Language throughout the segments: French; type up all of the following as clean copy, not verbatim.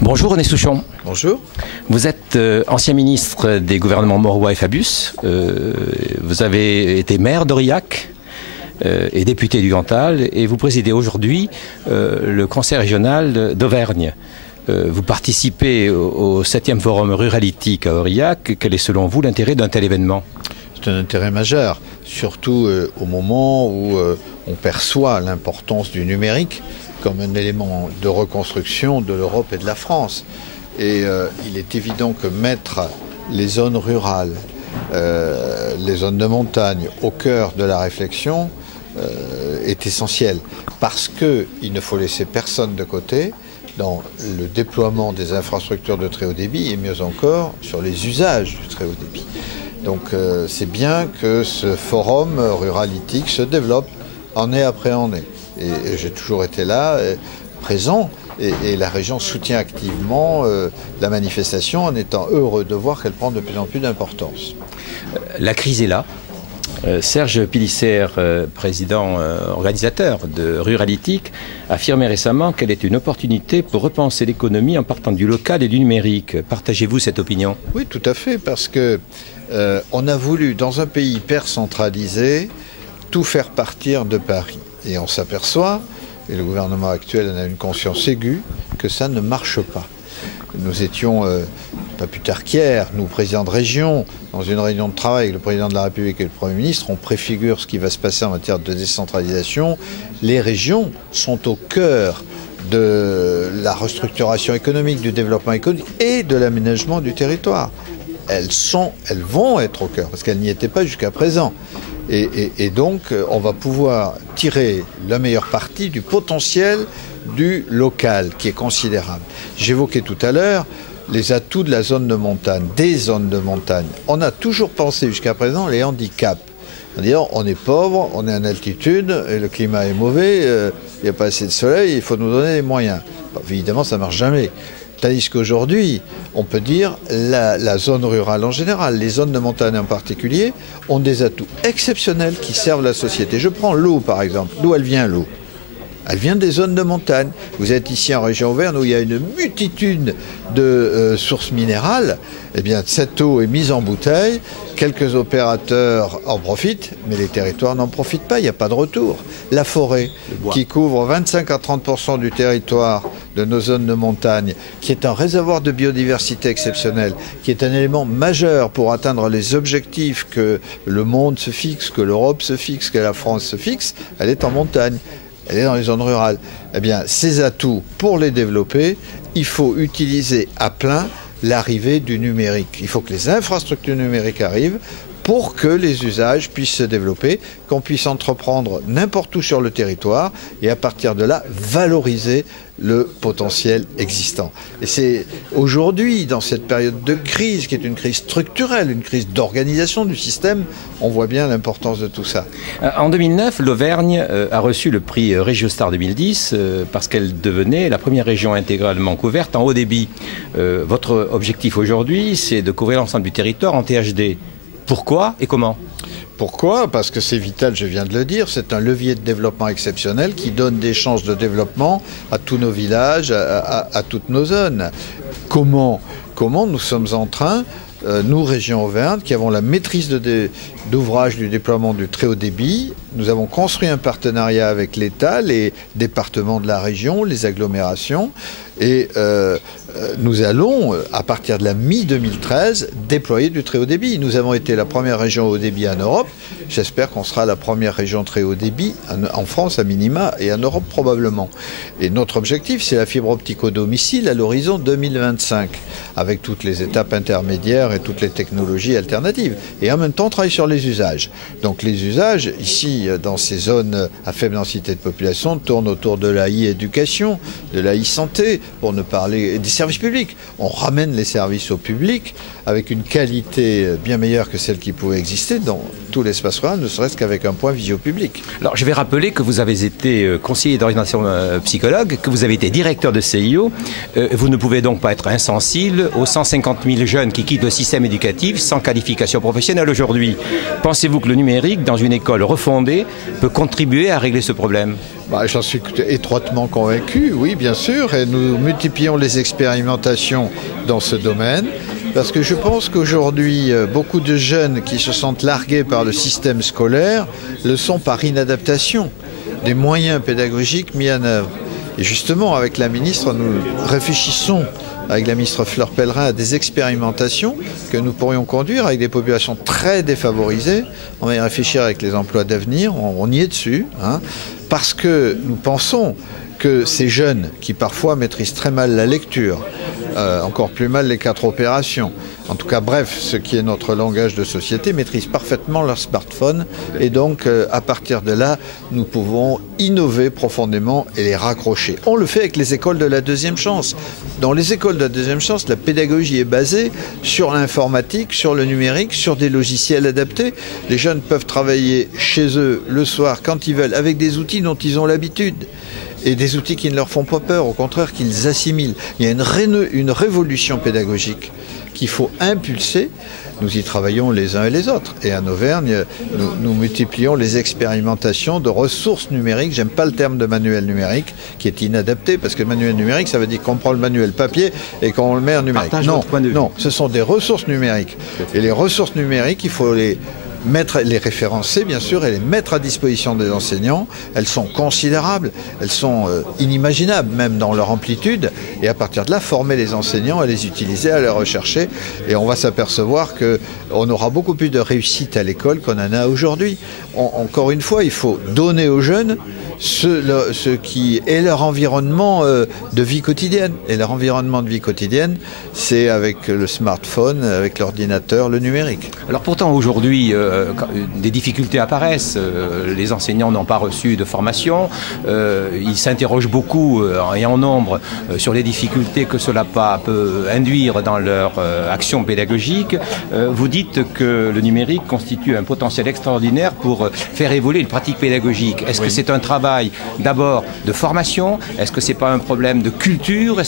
Bonjour René Souchon. Bonjour. Vous êtes ancien ministre des gouvernements Mauroy et Fabius. Vous avez été maire d'Aurillac et député du Cantal et vous présidez aujourd'hui le conseil régional d'Auvergne. Vous participez au 7e forum ruralitique à Aurillac. Quel est selon vous l'intérêt d'un tel événement? C'est un intérêt majeur, surtout au moment où on perçoit l'importance du numérique comme un élément de reconstruction de l'Europe et de la France. Et il est évident que mettre les zones rurales, les zones de montagne au cœur de la réflexion est essentiel. Parce qu'il ne faut laisser personne de côté dans le déploiement des infrastructures de très haut débit et mieux encore sur les usages du très haut débit. Donc c'est bien que ce forum ruralitique se développe année après année. Et j'ai toujours été là, présent, et la région soutient activement la manifestation en étant heureux de voir qu'elle prend de plus en plus d'importance. La crise est là. Serge Pilisser, président organisateur de Ruralitique, affirmait récemment qu'elle est une opportunité pour repenser l'économie en partant du local et du numérique. Partagez-vous cette opinion? Oui, tout à fait, parce que on a voulu, dans un pays hyper centralisé, tout faire partir de Paris. Et on s'aperçoit, et le gouvernement actuel en a une conscience aiguë, que ça ne marche pas. Nous étions, pas plus tard qu'hier, nous, présidents de région, dans une réunion de travail avec le président de la République et le Premier ministre, on préfigure ce qui va se passer en matière de décentralisation. Les régions sont au cœur de la restructuration économique, du développement économique et de l'aménagement du territoire. Elles vont être au cœur, parce qu'elles n'y étaient pas jusqu'à présent. Et donc, on va pouvoir tirer la meilleure partie du potentiel du local, qui est considérable. J'évoquais tout à l'heure les atouts de la zone de montagne, des zones de montagne. On a toujours pensé jusqu'à présent les handicaps. En disant, on est pauvre, on est en altitude, et le climat est mauvais, il n'y a pas assez de soleil, il faut nous donner les moyens. Bon, évidemment, ça ne marche jamais. Tandis qu'aujourd'hui, on peut dire la zone rurale en général, les zones de montagne en particulier, ont des atouts exceptionnels qui servent la société. Je prends l'eau par exemple. D'où elle vient l'eau? Elle vient des zones de montagne. Vous êtes ici en région Auvergne où il y a une multitude de sources minérales. Eh bien, cette eau est mise en bouteille. Quelques opérateurs en profitent, mais les territoires n'en profitent pas. Il n'y a pas de retour. La forêt, qui couvre 25 à 30% du territoire de nos zones de montagne, qui est un réservoir de biodiversité exceptionnel, qui est un élément majeur pour atteindre les objectifs que le monde se fixe, que l'Europe se fixe, que la France se fixe, elle est en montagne. Elle est dans les zones rurales. Eh bien, ces atouts, pour les développer, il faut utiliser à plein l'arrivée du numérique. Il faut que les infrastructures numériques arrivent pour que les usages puissent se développer, qu'on puisse entreprendre n'importe où sur le territoire et à partir de là, valoriser le potentiel existant. Et c'est aujourd'hui, dans cette période de crise, qui est une crise structurelle, une crise d'organisation du système, on voit bien l'importance de tout ça. En 2009, l'Auvergne a reçu le prix Régiostar 2010 parce qu'elle devenait la première région intégralement couverte en haut débit. Votre objectif aujourd'hui, c'est de couvrir l'ensemble du territoire en THD. Pourquoi et comment? Pourquoi? Parce que c'est vital, je viens de le dire, c'est un levier de développement exceptionnel qui donne des chances de développement à tous nos villages, à toutes nos zones. Comment nous sommes en train, nous, Région Auvergne, qui avons la maîtrise d'ouvrage du déploiement du très haut débit, nous avons construit un partenariat avec l'État, les départements de la région, les agglomérations, et nous allons, à partir de la mi-2013, déployer du très haut débit. Nous avons été la première région haut débit en Europe. J'espère qu'on sera la première région très haut débit en France à minima et en Europe probablement. Et notre objectif, c'est la fibre optique au domicile à l'horizon 2025, avec toutes les étapes intermédiaires et toutes les technologies alternatives. Et en même temps, on travaille sur les usages. Donc les usages, ici, dans ces zones à faible densité de population, tournent autour de l'AI éducation, de l'AI santé, pour ne parler des services publics. On ramène les services au public avec une qualité bien meilleure que celle qui pouvait exister dans tout l'espace rural, ne serait-ce qu'avec un point visio public. Alors je vais rappeler que vous avez été conseiller d'orientation psychologue, que vous avez été directeur de CIO. Vous ne pouvez donc pas être insensible aux 150 000 jeunes qui quittent le système éducatif sans qualification professionnelle aujourd'hui. Pensez-vous que le numérique, dans une école refondée, peut contribuer à régler ce problème? J'en suis étroitement convaincu, oui, bien sûr, et nous multiplions les expérimentations dans ce domaine, parce que je pense qu'aujourd'hui, beaucoup de jeunes qui se sentent largués par le système scolaire le sont par inadaptation des moyens pédagogiques mis en œuvre. Et justement, avec la ministre, nous réfléchissons avec la ministre Fleur Pellerin à des expérimentations que nous pourrions conduire avec des populations très défavorisées. On va y réfléchir avec les emplois d'avenir, on y est dessus, hein, parce que nous pensons que ces jeunes qui parfois maîtrisent très mal la lecture, encore plus mal les 4 opérations, en tout cas bref, ce qui est notre langage de société, maîtrisent parfaitement leur smartphone et donc à partir de là, nous pouvons innover profondément et les raccrocher. On le fait avec les écoles de la deuxième chance. Dans les écoles de la deuxième chance, la pédagogie est basée sur l'informatique, sur le numérique, sur des logiciels adaptés. Les jeunes peuvent travailler chez eux le soir quand ils veulent avec des outils dont ils ont l'habitude. Et des outils qui ne leur font pas peur, au contraire qu'ils assimilent. Il y a une révolution pédagogique qu'il faut impulser. Nous y travaillons les uns et les autres. Et en Auvergne, nous multiplions les expérimentations de ressources numériques. J'aime pas le terme de manuel numérique, qui est inadapté, parce que manuel numérique, ça veut dire qu'on prend le manuel papier et qu'on le met en numérique. Non, ce sont des ressources numériques. Et les ressources numériques, il faut les référencer bien sûr et les mettre à disposition des enseignants. Elles sont considérables, elles sont inimaginables même dans leur amplitude, et à partir de là former les enseignants à les utiliser, à les rechercher, et on va s'apercevoir qu'on aura beaucoup plus de réussite à l'école qu'on en a aujourd'hui. Encore une fois, il faut donner aux jeunes ce qui est leur environnement de vie quotidienne. Et leur environnement de vie quotidienne, c'est avec le smartphone, avec l'ordinateur, le numérique. Alors pourtant aujourd'hui, des difficultés apparaissent. Les enseignants n'ont pas reçu de formation. Ils s'interrogent beaucoup et en nombre sur les difficultés que cela peut induire dans leur action pédagogique. Vous dites que le numérique constitue un potentiel extraordinaire pour faire évoluer une pratique pédagogique. Est-ce que c'est un travail d'abord de formation? Est-ce que c'est pas un problème de culture?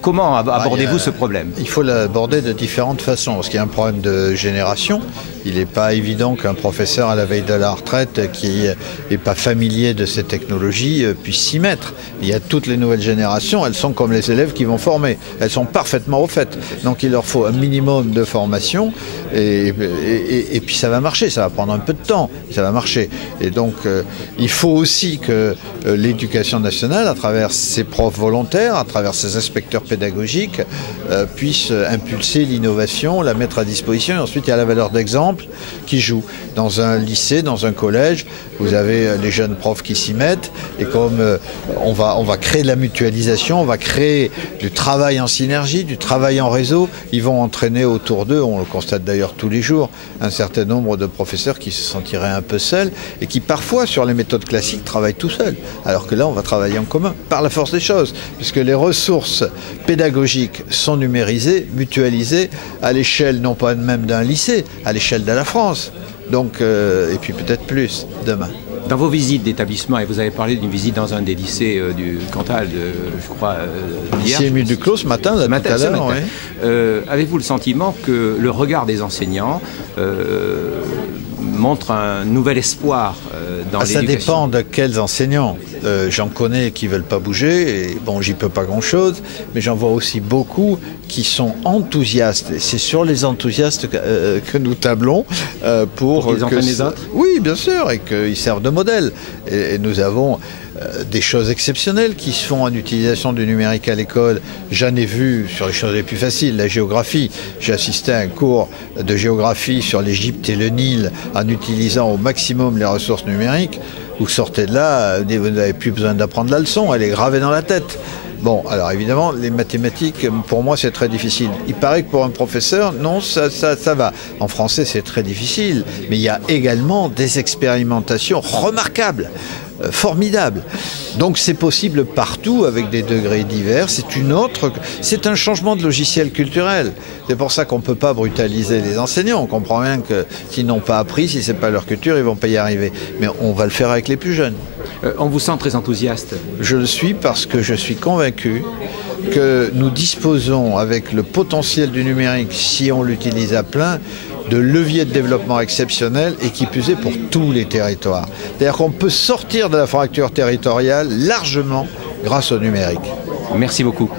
Comment abordez-vous ce problème? Il faut l'aborder de différentes façons. Parce qu'il y a un problème de génération. Il n'est pas évident qu'un professeur à la veille de la retraite qui n'est pas familier de ces technologies puisse s'y mettre. Il y a toutes les nouvelles générations, elles sont comme les élèves qui vont former. Elles sont parfaitement au fait. Donc il leur faut un minimum de formation et puis ça va marcher. Ça va prendre un peu de temps, ça va marcher. Et donc il faut aussi que l'éducation nationale, à travers ses profs volontaires, à travers ses inspecteurs pédagogiques, puisse impulser l'innovation, la mettre à disposition. Et ensuite il y a la valeur d'exemple qui joue. Dans un lycée, dans un collège, vous avez les jeunes profs qui s'y mettent, et comme on va créer de la mutualisation, on va créer du travail en synergie, du travail en réseau, ils vont entraîner autour d'eux, on le constate d'ailleurs tous les jours, un certain nombre de professeurs qui se sentiraient un peu seuls et qui parfois sur les méthodes classiques travaillent tout seuls, alors que là on va travailler en commun, par la force des choses, puisque les ressources pédagogiques sont numérisées, mutualisées à l'échelle non pas même d'un lycée, à l'échelle de la France. Donc, et puis peut-être plus demain. Dans vos visites d'établissement, et vous avez parlé d'une visite dans un des lycées du Cantal, je crois, hier. Lycée Émile Duclos ce matin, là, tout à l'heure. Oui. Avez-vous le sentiment que le regard des enseignants montre un nouvel espoir dans l'éducation? Ça dépend de quels enseignants. J'en connais qui ne veulent pas bouger, et bon, j'y peux pas grand-chose, mais j'en vois aussi beaucoup qui sont enthousiastes. Et c'est sur les enthousiastes que nous tablons pour qu'ils entraînent les autres. Oui, bien sûr, et qu'ils servent de modèle. Et nous avons des choses exceptionnelles qui se font en utilisation du numérique à l'école. J'en ai vu sur les choses les plus faciles, la géographie. J'ai assisté à un cours de géographie sur l'Égypte et le Nil en utilisant au maximum les ressources numériques. Vous sortez de là, vous n'avez plus besoin d'apprendre la leçon, elle est gravée dans la tête. Bon, alors évidemment, les mathématiques, pour moi, c'est très difficile. Il paraît que pour un professeur, non, ça va. En français, c'est très difficile, mais il y a également des expérimentations remarquables, formidables. Donc c'est possible partout avec des degrés divers. C'est un changement de logiciel culturel. C'est pour ça qu'on ne peut pas brutaliser les enseignants. On comprend bien que s'ils n'ont pas appris, si ce n'est pas leur culture, ils ne vont pas y arriver. Mais on va le faire avec les plus jeunes. On vous sent très enthousiaste. Je le suis parce que je suis convaincu que nous disposons, avec le potentiel du numérique, si on l'utilise à plein, de levier de développement exceptionnel et qui plus est pour tous les territoires. C'est-à-dire qu'on peut sortir de la fracture territoriale largement grâce au numérique. Merci beaucoup.